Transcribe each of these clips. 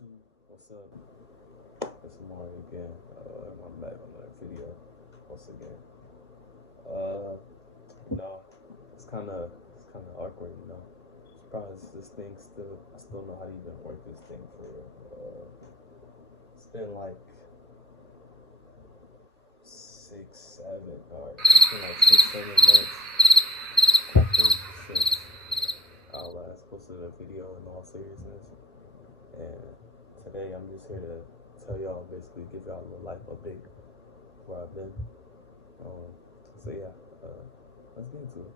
YouTube, what's up? It's Mario again. I'm back on another video once again. Uh, it's kind of awkward, you know. Surprised this thing I still know how to even work this thing for real. It's been like it's been like 6, 7 months. I think since I last posted a video in all seriousness. And today I'm just here to tell y'all, basically give y'all a life update where I've been. So yeah, let's get into it.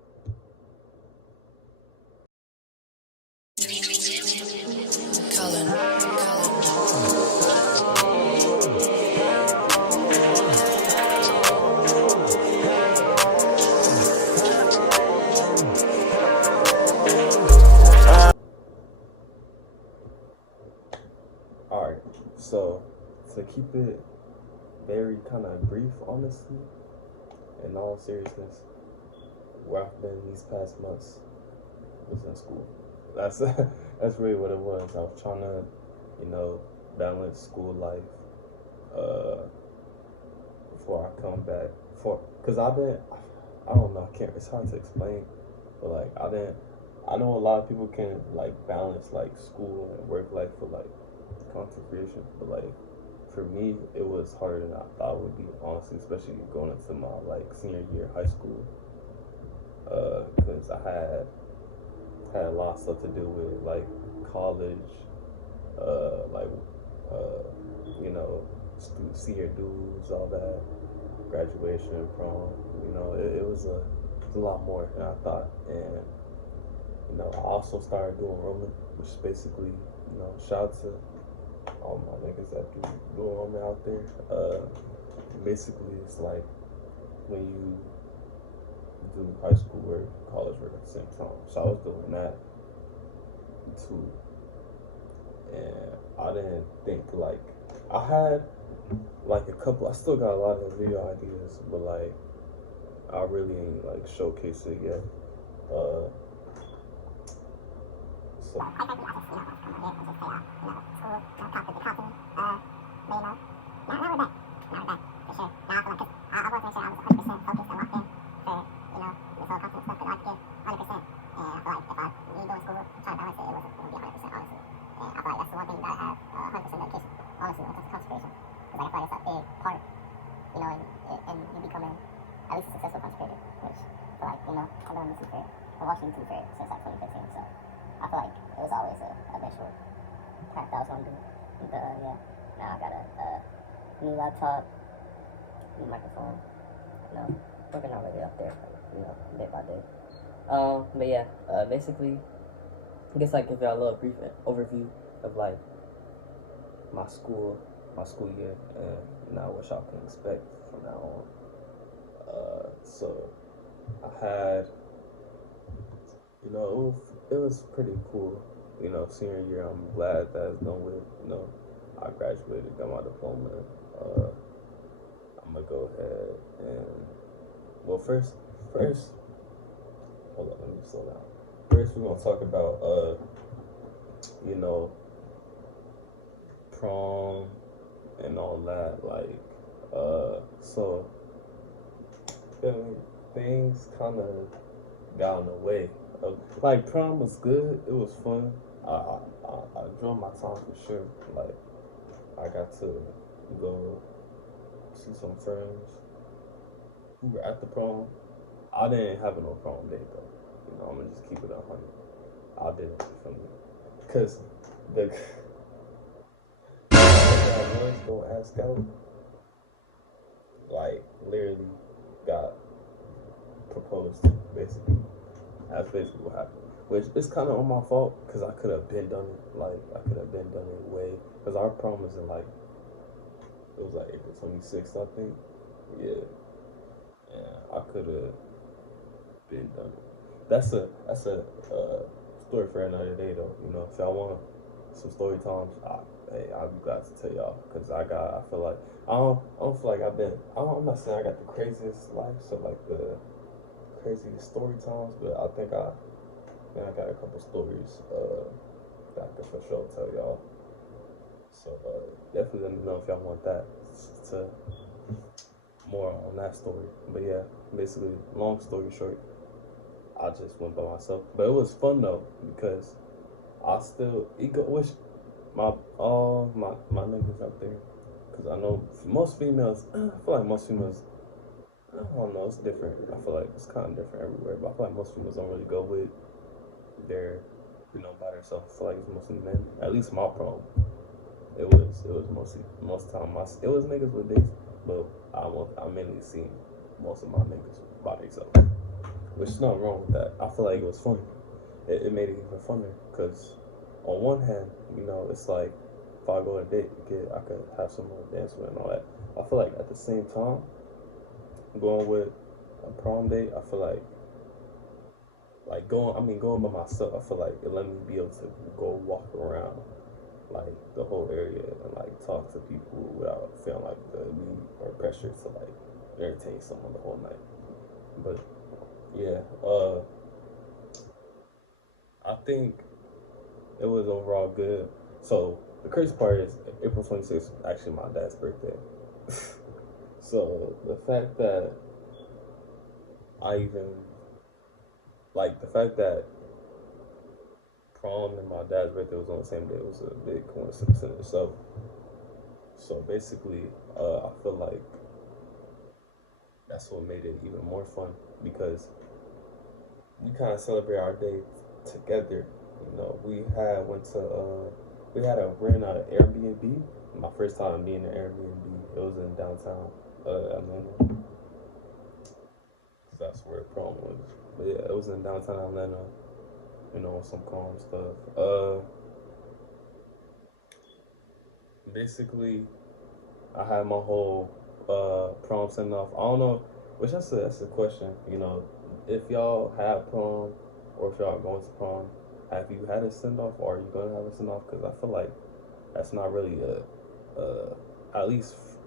Alright, so to keep it very kind of brief, honestly, in all seriousness, where I've been these past months was in school. That's that's really what it was. I was trying to, balance school life before I come back. Cause I don't know, it's hard to explain, but like I know a lot of people can like balance like school and work life for like content creation, but like for me it was harder than I thought it would be, honestly, especially going into my like senior year of high school, because I had a lot of stuff to do with like college, like senior dues, all that, graduation, prom. It was a lot more than I thought. And I also started doing roaming, which is basically, shout out to all my niggas that do roaming out there. Basically, it's like when you do high school work, college work at the same time. So I was doing that too, and I didn't think like I had like a couple. I still got a lot of video ideas, but like I really ain't like showcase it yet. So. Honestly, when it comes to content creation, because like, I feel like it's a big part, in you becoming at least a successful content creator, which I feel like, I've been on YouTube for watching YouTube since like 2015, so I feel like it was always a eventual path that I was going to do. And yeah, now I got a new laptop, new microphone, working on really up there, day by day. But yeah, basically, I guess like give y'all a little brief overview of like my school year, and what y'all can expect from now on. So I had, it was pretty cool. Senior year, I'm glad that it's done with. I graduated, got my diploma. I'm gonna go ahead and, well, first, hold on, let me slow down. First, we're gonna talk about, prom and all that, like, so things kind of got in the way of, like, prom was good, it was fun, I enjoyed my time for sure. Like, I got to go see some friends who were at the prom. I didn't have no prom day though, I'm gonna just keep it 100. I didn't, feel me, because the I was gonna ask out, like, literally got proposed to, basically. That's basically what happened. Which is kind of on my fault, because I could have been done it. Like, I could have been done it way. Because our prom was in, like, it was like April 26th, I think. Yeah. And I could have been done it. That's a story for another day, though. If y'all want some story times, I'll be glad to tell y'all, because I feel like I don't feel like I'm not saying I got the craziest life, so like the craziest story times, but I think I got a couple stories that I can for sure tell y'all. So definitely let me know if y'all want that to more on that story. But yeah, basically, long story short, I just went by myself. But it was fun though because I still ego wish my all my niggas out there because I know most females. I feel like most females. I don't know. It's different. I feel like it's kind of different everywhere. But I feel like most females don't really go with their by themselves. I feel like it's mostly men. At least my prom. It was mostly most of the time it was niggas with dicks, but I mainly seen most of my niggas by themselves. Which is nothing wrong with that. I feel like it was fun. It made it even funner because on one hand, it's like if I go on a date, I could have someone to dance with and all that. I feel like at the same time, going with a prom date, I feel like going by myself. I feel like it let me be able to go walk around like the whole area and like talk to people without feeling like the need or pressure to like entertain someone the whole night. But yeah, I think it was overall good. So the crazy part is April 26th is actually my dad's birthday. So the fact that I even the fact that prom and my dad's birthday was on the same day was a big coincidence in itself. So basically, I feel like that's what made it even more fun because we kind of celebrate our day together. We had a rent out an Airbnb. My first time being in an Airbnb. It was in downtown Atlanta. That's where prom was. But yeah, it was in downtown Atlanta. Some calm stuff. Basically, I had my whole prom send off. I don't know, which that's a question. If y'all have prom or if y'all are going to prom, have you had a send off or are you gonna have a send off? Because I feel like that's not really at least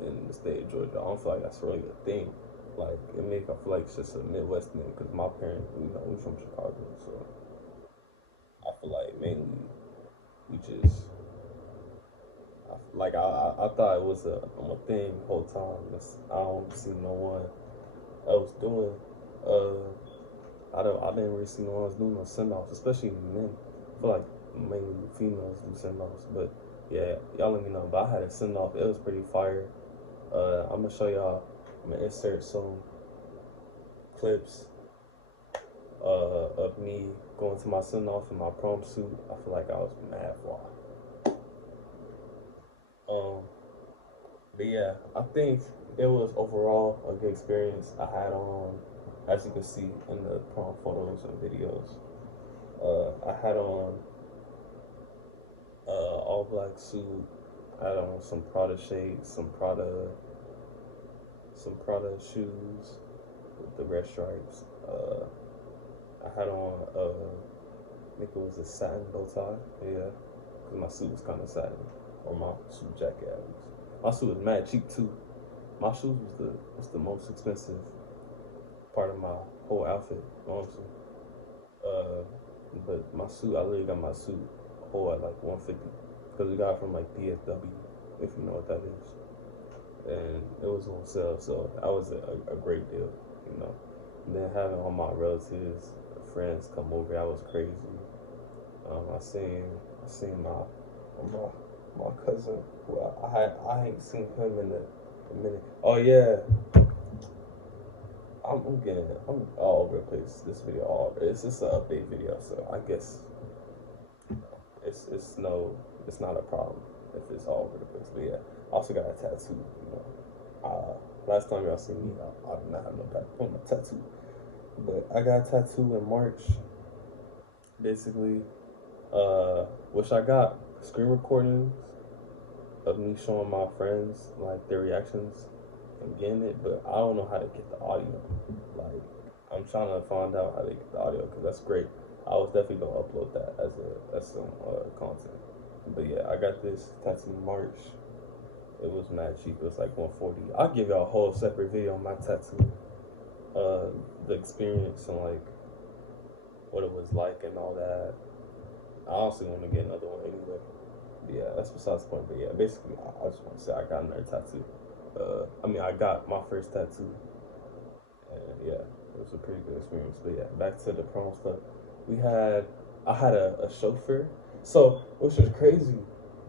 in the state of Georgia, I don't feel like that's really a thing. Like I feel like it's just a Midwest thing because my parents, we from Chicago, so I feel like mainly we just I thought it was a thing the whole time. I don't see no one else doing. I didn't really see no one else doing no send offs, especially men. I feel like mainly females do send offs, but yeah, y'all let me know. But I had a send off. It was pretty fire. I'm gonna show y'all. I'm gonna insert some clips of me going to my send off in my prom suit. I feel like I was mad fly. But yeah, I think it was overall a good experience. I had on, as you can see in the prom photos and videos, I had on all black suit. I had on some Prada shades, some Prada shoes with the red stripes. I had on, I think it was a satin bow tie. Yeah, because my suit was kind of satin, or my suit jacket at least. My suit was mad cheap too. My shoes was the most expensive part of my whole outfit, honestly. Uh, but my suit, I literally got my suit whole at like 150 because we got it from like DSW, if you know what that is, and it was on sale, so that was a great deal, you know. And then having all my relatives, friends come over, that was crazy. I seen my my cousin. Well, I ain't seen him in a minute. Oh yeah, I'm all over the place. This video, it's just an update video, so I guess it's not a problem if it's all over the place. But yeah, I also got a tattoo. Last time y'all seen me, I did not have no tattoo, but I got a tattoo in March. Basically, which I got screen recordings of me showing my friends like their reactions and getting it, but I don't know how to get the audio. Like, I'm trying to find out how to get the audio because that's great. I was definitely gonna upload that as some content. But yeah, I got this tattoo in March. It was mad cheap. It was like 140. I'll give y'all a whole separate video on my tattoo, the experience and like what it was like and all that. I honestly want to get another one anyway. Yeah, that's besides the point. But yeah, basically, I just want to say I got another tattoo. I got my first tattoo, and yeah, it was a pretty good experience. But yeah, back to the prom stuff. I had a chauffeur. So, which was crazy.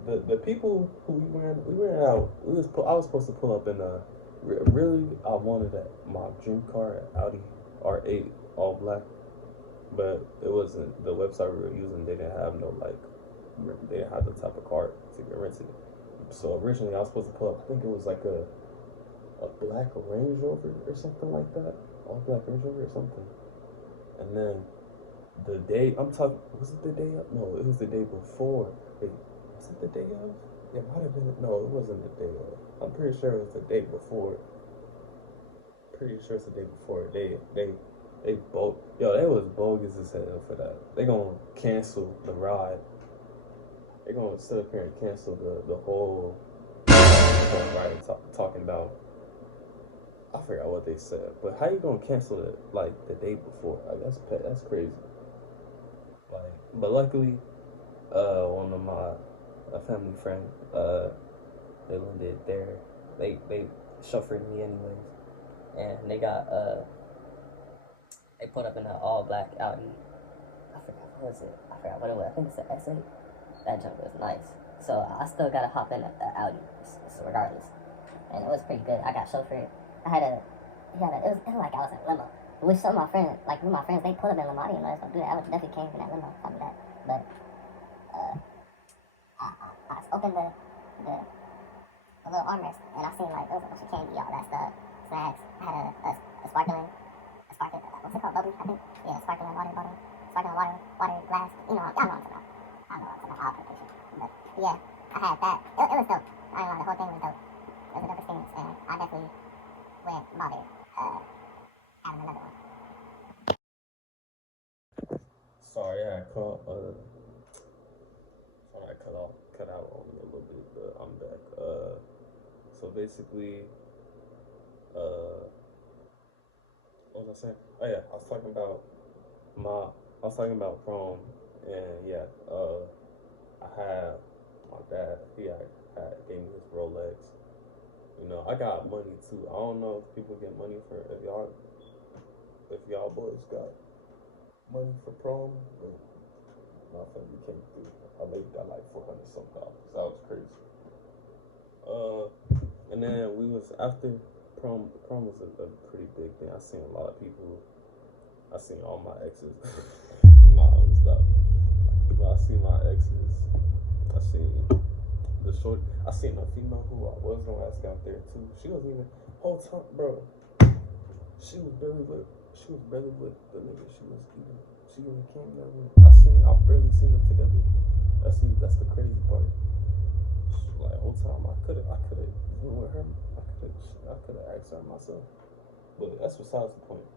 The people who we went out. I was supposed to pull up in a. Really, I wanted my dream car, Audi R8, all black, but it wasn't the website we were using. They didn't have no like, they didn't have the type of car to get rented. So originally, I was supposed to pull up. I think it was like a black Range Rover or something like that, all black Range Rover or something. And then the day I'm talking, was it the day of? No, it was the day before. Wait, was it the day of? It might have been. No, it wasn't the day of. I'm pretty sure it was the day before. Pretty sure it's the day before. They both, yo, they was bogus as hell for that. They gonna cancel the ride. They gonna sit up here and cancel the whole ride, talking about. I forgot what they said, but how you gonna cancel it like the day before? Like that's crazy. Like, but luckily, one of my a family friend, they lended their they chauffeured me anyways, and they put up in an all black Audi. I forgot what was it. I forgot what it was. I think it's an S8. That junk was nice. So I still gotta hop in the Audi, regardless. And it was pretty good. I got chauffeured. It was like I was in a limo. With some of my friends, they put up in limo. I didn't know I was gonna do that. I would definitely came in that limo, probably that. But I opened the little armrest, and I seen like there was a bunch of candy, all that stuff, snacks. I had a sparkling, what's it called, bubbly, I think. Yeah, sparkling water bottle, sparkling water glass. You know, y'all know what I'm talking about. I don't know what I'm talking about. I'll put a picture. But yeah, I had that. It was dope. I ain't gonna lie, the whole thing was dope. It was a dope experience, and I definitely went bothered having another one. Sorry, I caught. Sorry, I cut out on me a little bit, but I'm back. So basically, what was I saying? Oh yeah, I was talking about prom, and yeah, I had my dad. Had gave me his Rolex. You know, I got money too. I don't know if people get money for if y'all boys got money for prom, but my family came through. I maybe got like $400 some. That was crazy. Uh, and then we was after prom. Prom was a pretty big thing. I seen a lot of people. I seen all my exes. Nah, let me stop. But I seen my exes. I seen the short. I seen a female who I was gonna ask out there too. She wasn't even whole time, bro. She was barely with. She was barely with the nigga. She even came there with. I barely seen them together. That's the crazy part. Like whole time, I could have went with her. I could have asked her myself. But that's besides the point.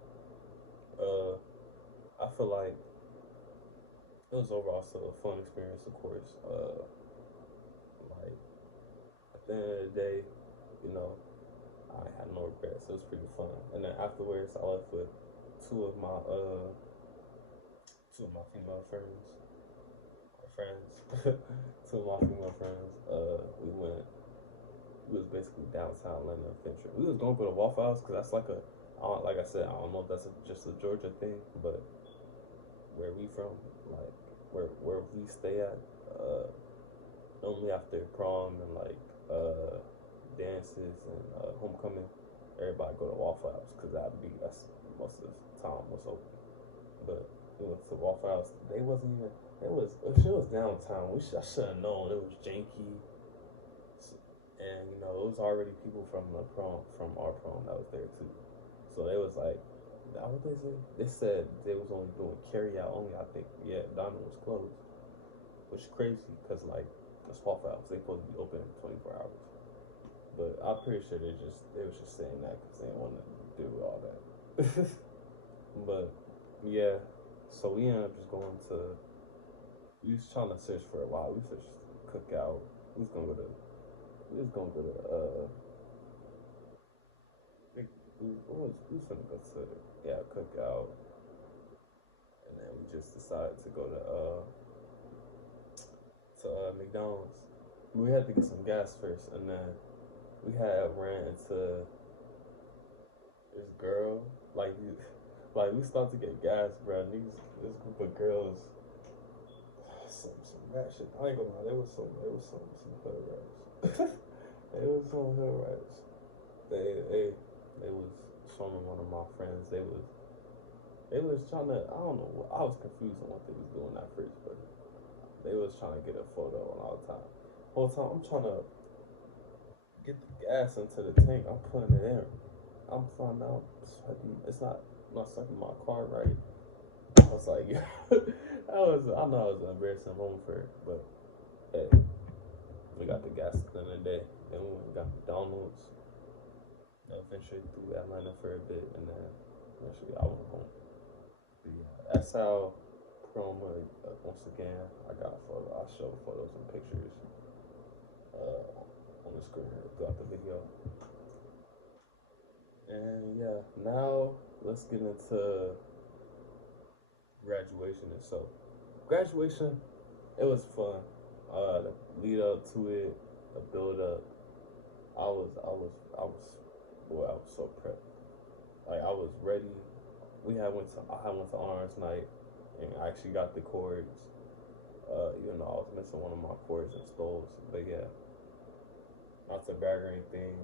I feel like it was overall still a fun experience, of course. Like at the end of the day, you know, I had no regrets. It was pretty fun. And then afterwards, I left with two of my uh two of my female friends, two of my female friends. We was basically downtown Atlanta adventure. We was gonna go to Waffle House because that's like I said, I don't know if that's just a Georgia thing, but where we from, like where we stay at, normally after prom and like dances and homecoming, everybody go to Waffle House because that's most of the time what's open. But we went to Waffle House. They wasn't even. It was. If it was downtown, I should have known it was janky. And you know, it was already people from our prom that was there too. So they was like, what they say? They said they was only doing carry out only. I think yeah, dining was closed, which is crazy because like it's Waffle House. They supposed to be open 24 hours. But I'm pretty sure they was just saying that because they didn't want to do all that. But yeah, so we ended up just going to. We was trying to search for a while. We searched cookout. We was gonna go to. We was gonna go to. We was gonna go to cookout, and then we just decided to go to McDonald's. We had to get some gas first, and then we had ran into this girl. Like, like we stopped to get gas, bro. And this group of girls, some rat shit. I ain't gonna lie, some hood rats. They was some hood rats. They was showing one of my friends. They was trying to. I don't know. I was confused on what they was doing at first, but they was trying to get a photo and all the time. Whole time I'm trying to get the gas into the tank. I'm putting it in. I'm finding out it's not sucking my car right. I was like, yeah. I know it was an embarrassing moment for it, but hey, we got the gas at the end of the day. Then we got McDonald's. Ventured through Atlanta for a bit, and then eventually I went home. But yeah, that's how Prom. Once again, I got a photo. I showed photos and pictures on the screen throughout the video. And yeah, now let's get into graduation itself. Graduation, it was fun. The lead up to it, the build up. I was so prepped. Like I was ready. I went to honors night, and I actually got the chords. Even though I was missing one of my chords and stoles, but yeah, not to brag or anything.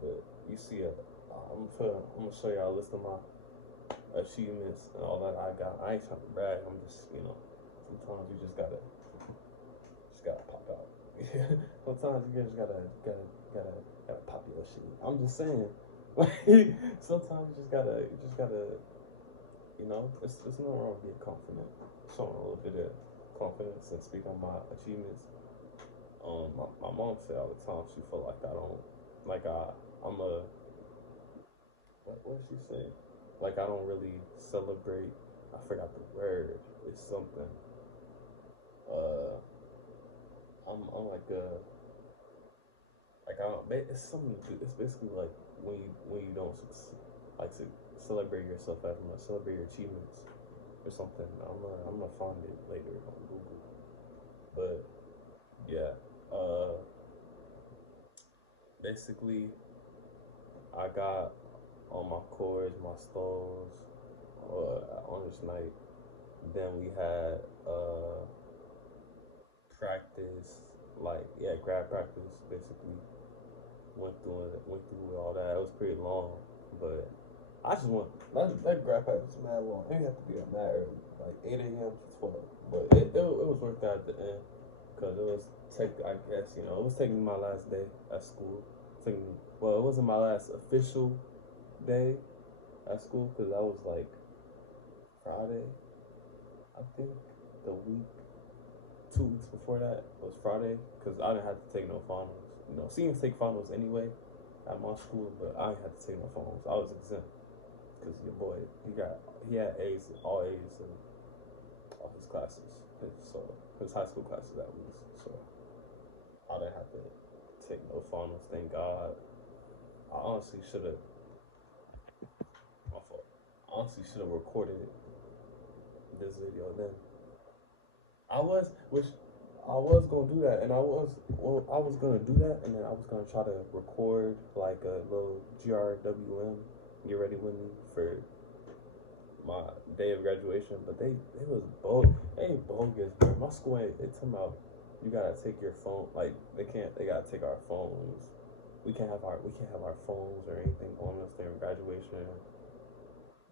But you see, I'm gonna show y'all a list of my achievements and all that I got. I ain't trying to brag. I'm just, sometimes you just gotta pop out. Sometimes you just gotta pop your shit. I'm just saying. Sometimes you just gotta, it's no wrong with being confident. Showing a little bit of confidence and speaking on my achievements. My mom said all the time she felt like I'm a, what did she say? Like I don't really celebrate. I forgot the word. It's something. I'm like I don't. It's something. It's basically like when you don't like to celebrate yourself as much, celebrate your achievements or something. I'm gonna find it later on Google. But yeah, basically I got all my chords, my stoles on this night. Then we had practice, grad practice. Basically, went through all that. It was pretty long, but I just went. That grad practice was mad long. It had to be mad early, like 8 a.m. to 12. But it was worth that at the end, because it was I guess it was taking my last day at school. It wasn't my last official day at school, because that was like Friday. I think the week, 2 weeks before that was Friday, because I didn't have to take no finals. Seniors take finals anyway at my school, but I didn't have to take no finals. I was exempt because your boy he had A's, all A's in all his classes, so his high school classes at least. So I didn't have to take no finals. Thank God. I honestly should have. My fault. I honestly should have recorded this video then. I was gonna do that, and I was gonna do that, and then I was gonna try to record like a little GRWM, get ready with me for my day of graduation. But they was bogus, bro. My school they talking about you gotta take your phone, like they gotta take our phones. We can't have our phones or anything on us during graduation.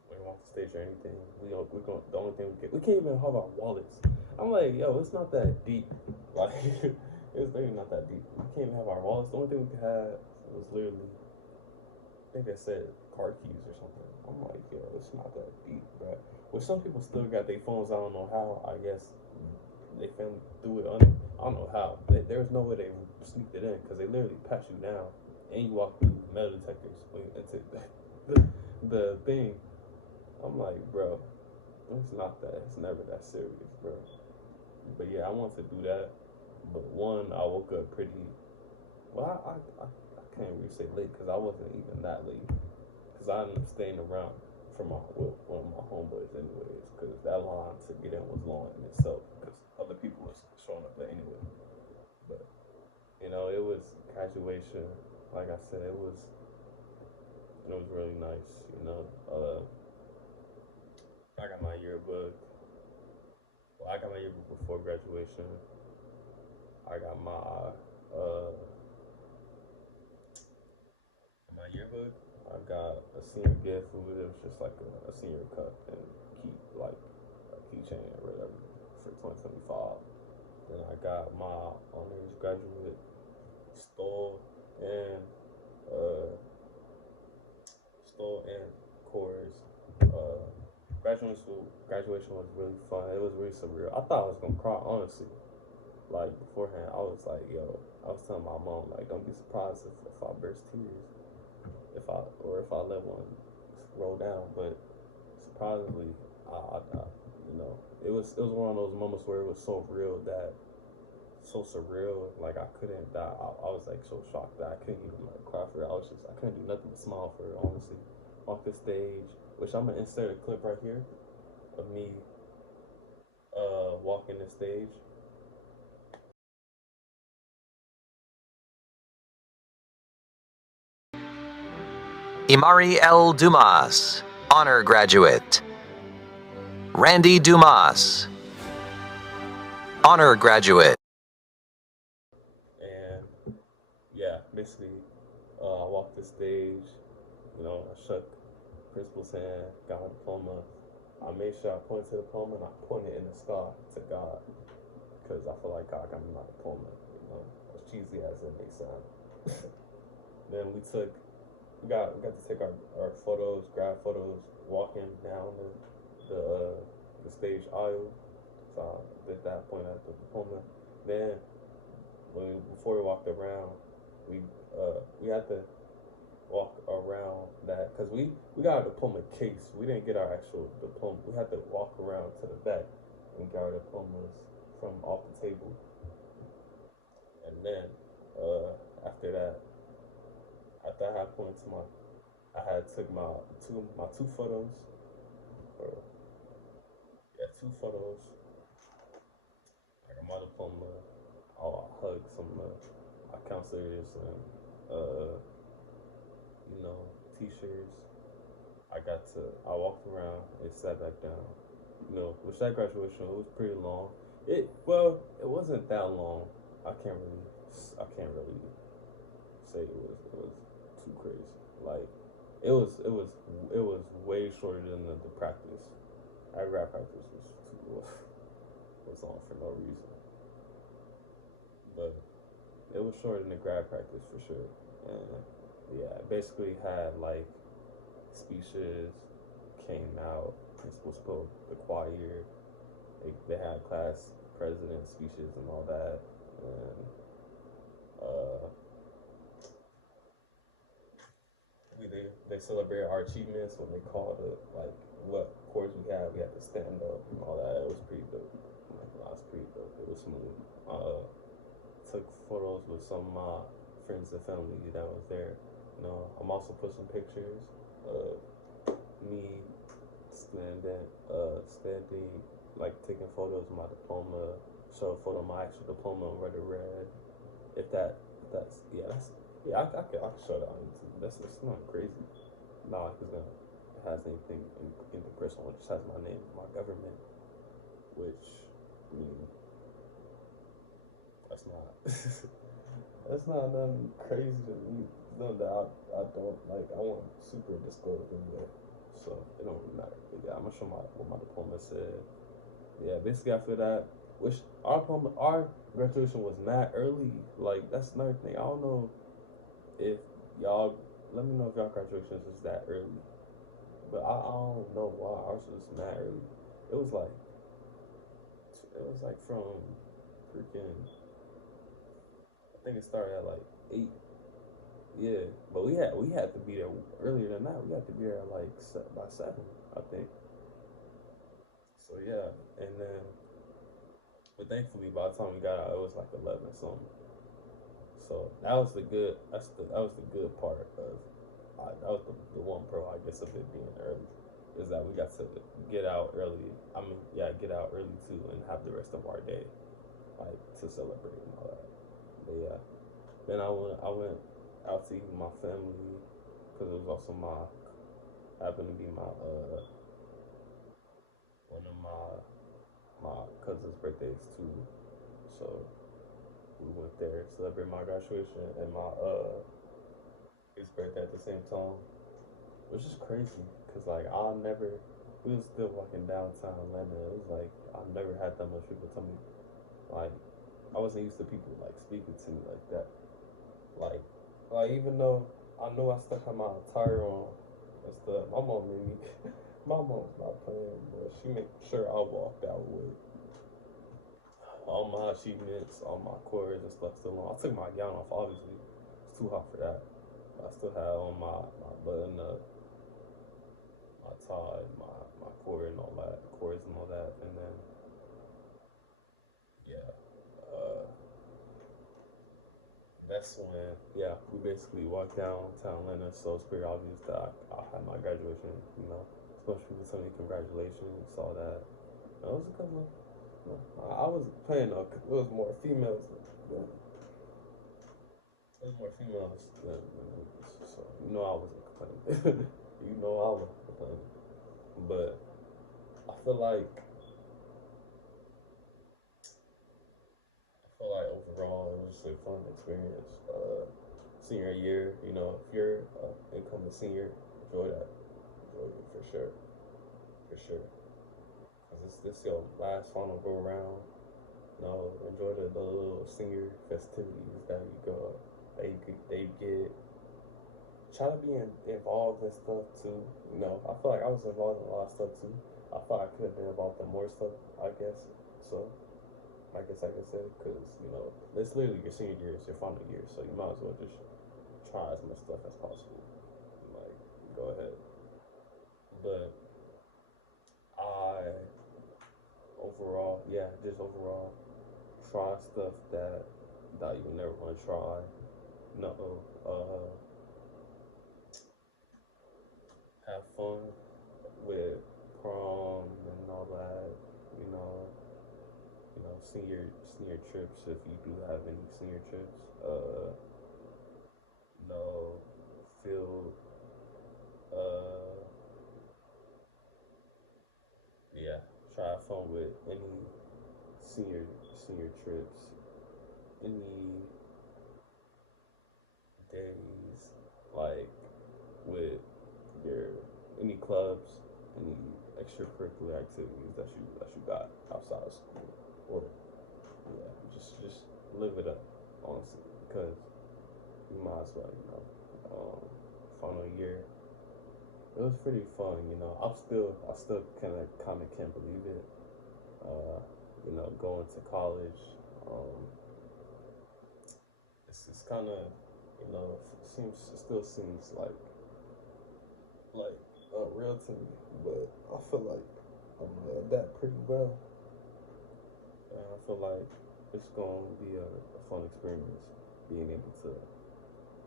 When we're off the stage or anything, the only thing we can't even have our wallets. I'm like, yo, it's not that deep. Like, it's really not that deep. We can't even have our wallets. The only thing we could have was literally, I think they said car keys or something. I'm like, yo, it's not that deep, bro. Well, some people still got their phones. I don't know how. I guess they found through it. I don't know how. There's no way they sneaked it in, because they literally pat you down and you walk through metal detectors. The thing. I'm like, bro, it's not that. It's never that serious, bro. But yeah, I wanted to do that. But one, I woke up pretty. Well, I can't really say late, because I wasn't even that late. Because I ended up staying around for one of my homeboys anyways. Because that line to get in was long in itself. Because other people was showing up But anyway, but you know, it was graduation. Like I said, it was really nice. You know, I got my yearbook. Well, I got my yearbook before graduation. I got uh my yearbook. I got a senior gift. It was just like a senior cup and like a keychain or whatever for 2025. Then I got my honors graduate stole and uh stole and chorus. Uh, graduation was really fun. It was really surreal. I thought I was gonna cry honestly. Like beforehand, I was like, yo, I was telling my mom like, don't be surprised if I burst tears, if I let one roll down. But surprisingly, I you know, it was one of those moments where it was so real that so surreal. Like I couldn't die. I was like so shocked that I couldn't even like cry for it. I couldn't do nothing but smile for it. Honestly, off the stage, which I'm gonna insert a clip right here of me walking the stage. Imari L. Dumas, honor graduate. Randy Dumas, honor graduate. And yeah, basically, I walked the stage. You know, I shook principal's hand, got my diploma. I made sure I pointed to the diploma and I pointed in the sky to God, because I feel like God got me my diploma. You know, as cheesy as it may sound. Then we got to take our photos, grab photos, walking down the stage aisle. So I did that, point at the diploma. Then before we walked around, we had to walk around that because we got a diploma case. We didn't get our actual diploma. We had to walk around to the back and get our diplomas from off the table. And then after that, after I had pointed to I had took my two photos, or yeah, two photos. I got my diploma. I hugged some my counselors and you know, t-shirts. I walked around and sat back down. You know, which that graduation it was pretty long. It wasn't that long. I can't really say it was too crazy. Like it was way shorter than the practice. Our grad practice was on for no reason, but it was shorter than the grad practice for sure. And yeah, basically had like speeches, came out, principal spoke, the choir, they had class president speeches and all that, and they celebrated our achievements when they called it like what chords we had. We had to stand up and all that. It was pretty dope. Like, that was pretty dope. It was smooth. Took photos with some of my friends and family that was there. You know, I'm also put some pictures of me standing, like taking photos of my diploma. Show a photo of my actual diploma in red. If that's yeah, that's yeah, I can show that on YouTube. That's not crazy. Not like it has anything in the personal. It just has my name, my government, which I mean that's not that's not nothing crazy to me. Nothing that I don't like. I want super disclosed anyway, so it don't really matter. But yeah, I'm gonna show what my diploma said. Yeah, basically after that, which our graduation was mad early. Like that's another thing. I don't know if y'all let me know if y'all graduations was that early, but I don't know why ours was mad early. It was like from freaking. I think it started at like 8. Yeah, but we had to be there earlier than that. We had to be there like by 7, I think. So yeah, and then but thankfully by the time we got out, it was like 11 or something. So that was the good. That was the good part of. That was the one pro, I guess, of it being early, is that we got to get out early. I mean, yeah, get out early too, and have the rest of our day. like to celebrate and all that. But yeah, then I went out to eat with my family because it was also happened to be one of my cousin's birthdays too. So we went there, celebrate my graduation and my his birthday at the same time, which is crazy because like we was still walking downtown Atlanta. It was like I never had that much people tell me like I wasn't used to people like speaking to me like that. Like even though I knew I still had my attire on and stuff, my mom made me. My mom's not playing, but she made sure I walked out with all my achievements, all my cords and stuff still on. I took my gown off, obviously. It's too hot for that. I still had on my button up, my tie, my cord and all that, cords and all that. And then, yeah, that's when, yeah, we basically walked downtown Atlanta. So it's pretty obvious that I had my graduation, you know. A bunch of people tell me congratulations, all that. That was a good one. I was playing though, it was more females than so you know I wasn't complaining. You know I wasn't complaining. But I feel like overall it was just a fun experience. Senior year, you know, if you're an incoming senior, enjoy that. Enjoy it for sure. For sure. Cause this your last final go around. You know, enjoy the little senior festivities that you go. They get try to be involved in stuff too. You know, I feel like I was involved in a lot of stuff too. I thought I could have been involved in more stuff. I guess so. I guess I can say because you know it's literally your senior year, it's your final year, so you might as well just try as much stuff as possible. Like, go ahead. But I just overall try stuff that you never want to try. No, have fun with prom and all that. You know, senior trips if you do have any senior trips. You know, feel yeah, try to have fun with any senior trips, any days, like with your any clubs, any extracurricular activities that you got outside of school, or yeah, just live it up, honestly, because you might as well, you know. Final year, it was pretty fun, you know. I still kind of can't believe it. You know, going to college, um, it's kind of, you know, it still seems like unreal to me, but I feel like I'm gonna adapt pretty well, and I feel like it's gonna be a fun experience being able to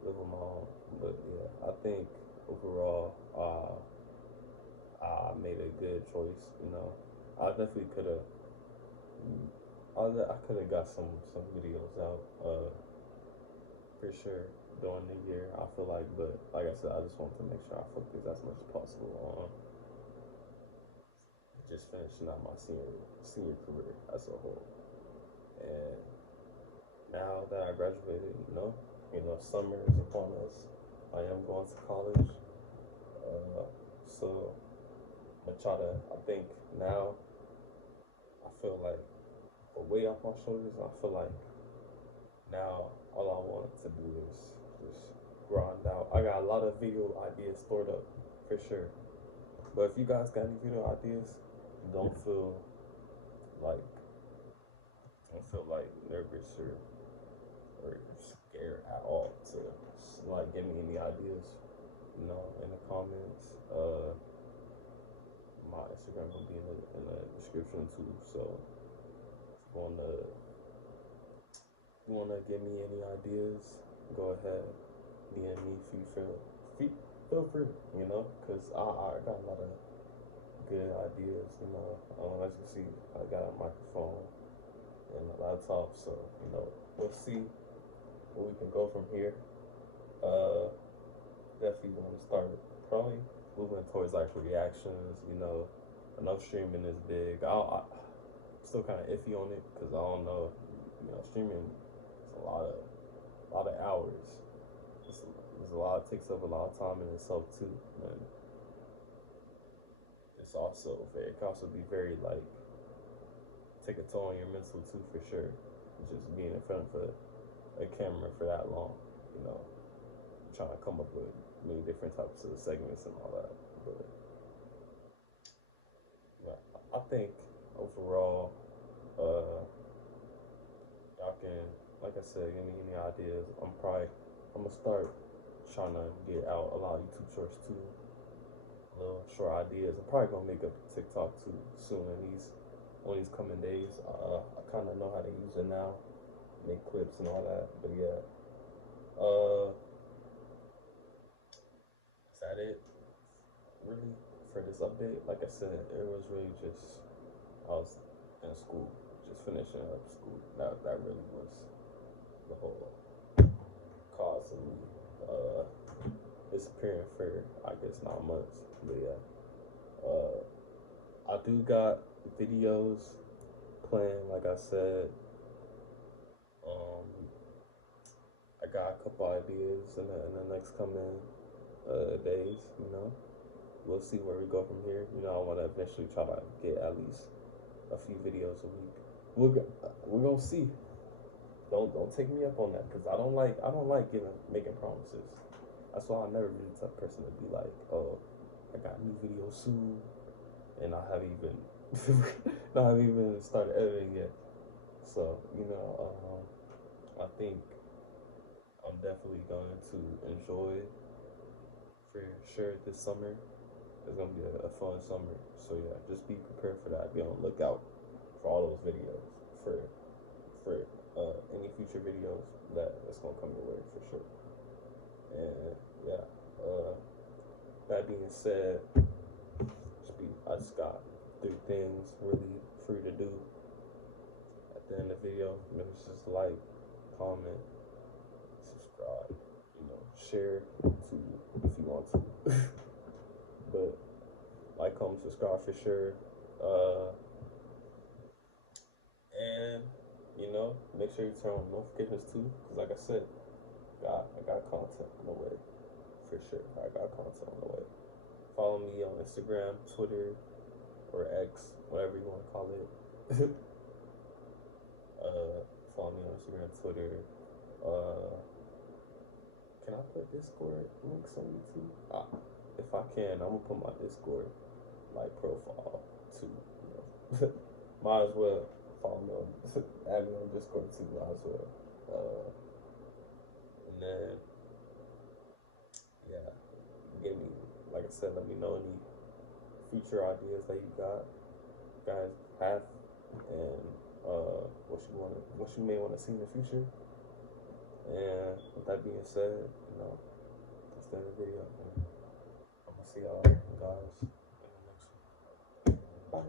live on my own. But yeah, I think overall, I made a good choice. You know, I definitely could have. I could have got some videos out, for sure during the year. I feel like, but like I said, I just want to make sure I focus as much as possible on just finishing out my senior career as a whole. And now that I graduated, summer is upon us. I am going to college, so I'm gonna try to. I think now I feel like a weight off my shoulders. I feel like now all I want to do is just grind out. I got a lot of video ideas stored up for sure. But if you guys got any video ideas, don't feel like nervous or scared at all to like give me any ideas. In the comments. My Instagram will be in the description too. So if you wanna give me any ideas, go ahead, DM me if you feel free. Cause I got a lot of good ideas. As you see, I got a microphone and a laptop. So we'll see where we can go from here. Definitely want to start probably moving towards like reactions. I know streaming is big. I'm still kind of iffy on it because I don't know. Streaming is a lot of hours. There's a lot, takes up a lot of time in itself too, and it's also it can also be very like take a toll on your mental too for sure. Just being in front of a camera for that long, trying to come up with many different types of segments and all that. But I think overall, y'all can, like I said, give me any ideas. I'm gonna start trying to get out a lot of YouTube shorts too. Little short ideas. I'm probably gonna make a TikTok too soon in these coming days. I kind of know how to use it now, make clips and all that. But yeah, is that it? Really for this update? Like I said, it was really just I was in school, just finishing up school. That really was the whole cause of me disappearing for I guess 9 months. But yeah, I do got videos planned. Like I said, I got a couple ideas in the next coming days. We'll see where we go from here. I want to eventually try to get at least a few videos a week. We're gonna see. Don't take me up on that because I don't like making promises. That's why I'm never been the type of person to be like, oh, I got a new video soon, and I haven't even started editing yet. So I think I'm definitely going to enjoy for sure this summer. It's gonna be a fun summer. So yeah, just be prepared for that. Be on the lookout for all those videos for any future videos that's gonna come your way for sure. And yeah, that being said, I just got 3 things really free to do at the end of the video. It's just like, comment, subscribe, share too if you want to. But like, comment, subscribe for sure. And make sure you turn on notifications too, because like I said, I got content on the way for sure. I got content on the way. Follow me on Instagram, Twitter, or X, whatever you want to call it. Follow me on Instagram, Twitter. Can I put Discord links on YouTube? If I can, I'm gonna put my Discord profile too. Might as well follow me on, add me on Discord too. Might as well. And then yeah, give me, like I said, let me know any future ideas that you guys have, and what you may want to see in the future. And with that being said, that's the end of the video. I'm gonna see y'all guys in the next one. Bye.